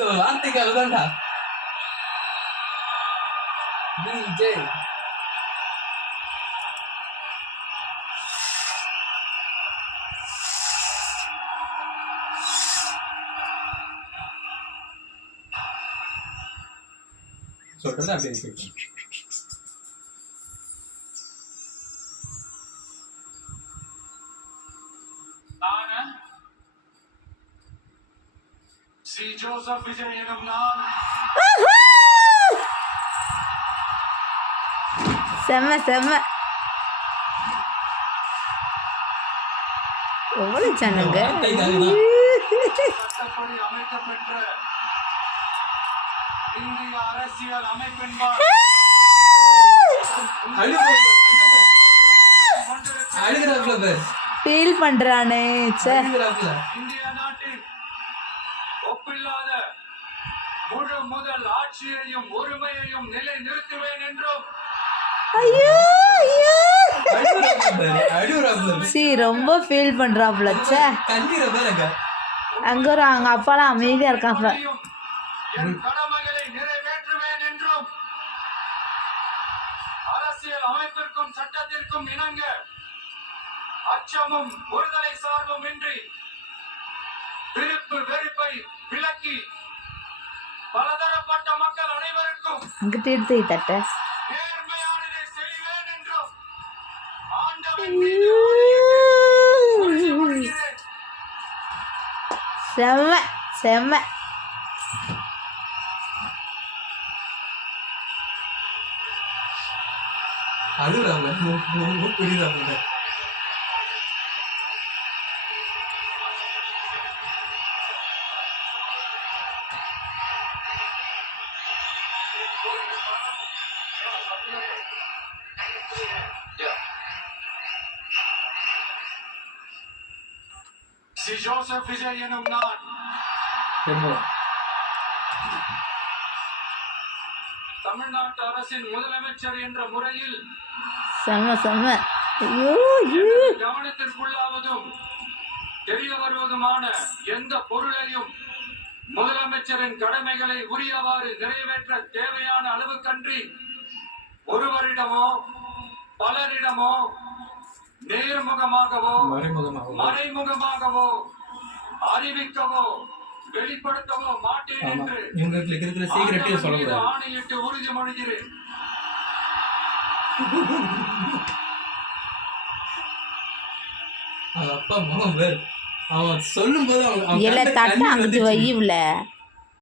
இந்த வார்த்தைக்காக தான்டா DJ. சொல்றது அப்படியே கேட்கும். சி ஜோசப் விஜய் எனும் நான் செம்ம செம்ம எவ்வளவு ஜனங்க சட்டப்படி அமைக்கப்பெற்ற இந்திய அரசியல் அமைப்பின்பால் ஃபீல் பண்றானே இந்திய நாட்டில் ஒப்பில்லாத முழு முதல் ஆட்சியையும் ஒருமையையும் நிலை நிறுத்துவேன் என்றும் ஐயோ ஐயோ சி ரொம்ப ஃபீல் பண்றாப்ல ச்சே அங்க ஒரு அவங்க அப்பாலாம் அமைதியா இருக்காங்க என் கடமைகளை நிறைவேற்றுவேன் என்றும் அரசியல் அமைப்பிற்கும் சட்டத்திற்கும் இணங்க அச்சமும் ஒருதலை சார்பும் இன்றி விருப்பு வெறுப்பை விலக்கி பலதரப்பட்ட மக்கள் அனைவருக்கும் அங்க தீர்த்து தட்ட நேர்மையானதை செய்வேன் என்றும் ஆண்டவன் மீது ஆணையிட்டு செம்ம செம்ம அழுறாங்க புரியுறாங்க சி ஜோசப் விஜய் எனும் நான் தமிழ்நாட்டு அரசின் முதலமைச்சர் என்ற முறையில் செம்ம செம்ம ஐயோ ஐயோ கவனத்திற்குள்ளாவதும் தெரிய வருவதுமான எந்த பொருளையும் முதலமைச்சரின் கடமைகளை உரியவாறு நிறைவேற்ற தேவையான அளவுக்கன்றி ஒருவரிடமோ பலரிடமோ நேர்முகமாகவோ மறைமுகமாகவோ அறிவிக்கவோ வெளிப்படுத்தவோ மாட்டேன் என்று ஆணையிட்டு உறுதிமொழிகிறேன். அவன் சொல்லும் போது தட்ட அங்கிட்டு வை